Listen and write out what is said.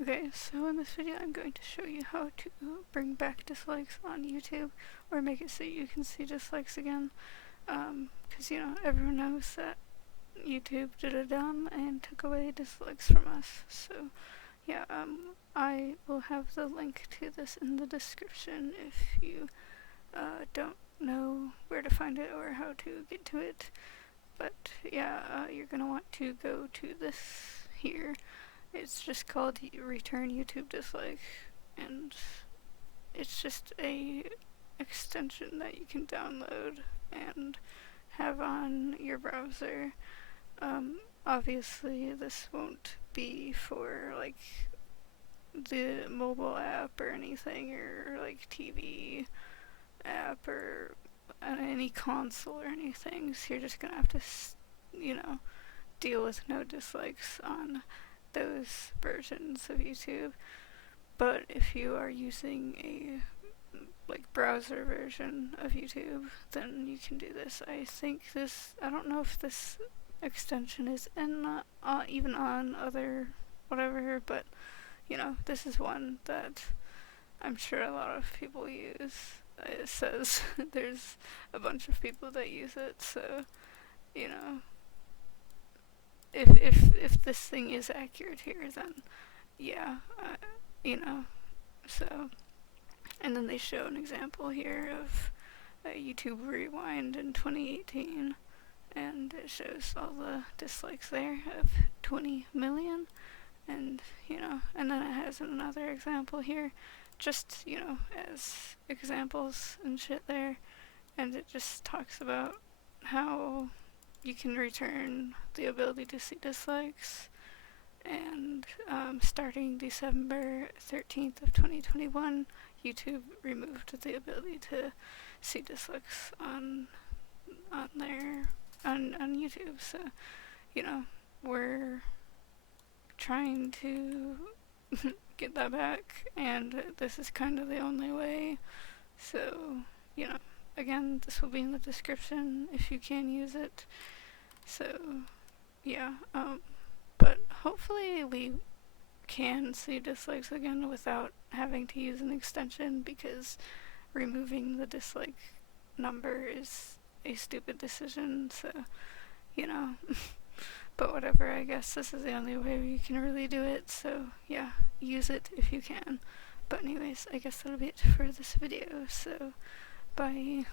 Okay, so in this video I'm going to show you how to bring back dislikes on YouTube, or make it so you can see dislikes again, because you know, everyone knows that YouTube did a dumb and took away dislikes from us. So yeah, I will have the link to this in the description if you don't know where to find it or how to get to it. But yeah, you're gonna want to go to this here. It's just called Return YouTube Dislike, and it's just a extension that you can download and have on your browser. Obviously, this won't be for like the mobile app or anything, or like TV app or any console or anything. So you're just gonna have to, you know, deal with no dislikes on those versions of YouTube. But if you are using a like browser version of YouTube, then you can do this. I don't know if this extension is in even on other whatever, but you know, this is one that I'm sure a lot of people use. It says there's a bunch of people that use it, so you know, if this thing is accurate here, then yeah, you know, so. And then they show an example here of YouTube Rewind in 2018, and it shows all the dislikes there of 20 million, and you know, and then it has another example here, just you know, as examples and shit there, and it just talks about how you can return the ability to see dislikes, and starting December 13th of 2021, YouTube removed the ability to see dislikes on YouTube. So you know, we're trying to get that back, and this is kind of the only way. So you know, again, this will be in the description if you can use it. So yeah, but hopefully we can see dislikes again without having to use an extension, because removing the dislike number is a stupid decision, so you know. But whatever, I guess this is the only way we can really do it, so yeah, use it if you can. But anyways, I guess that'll be it for this video, so bye.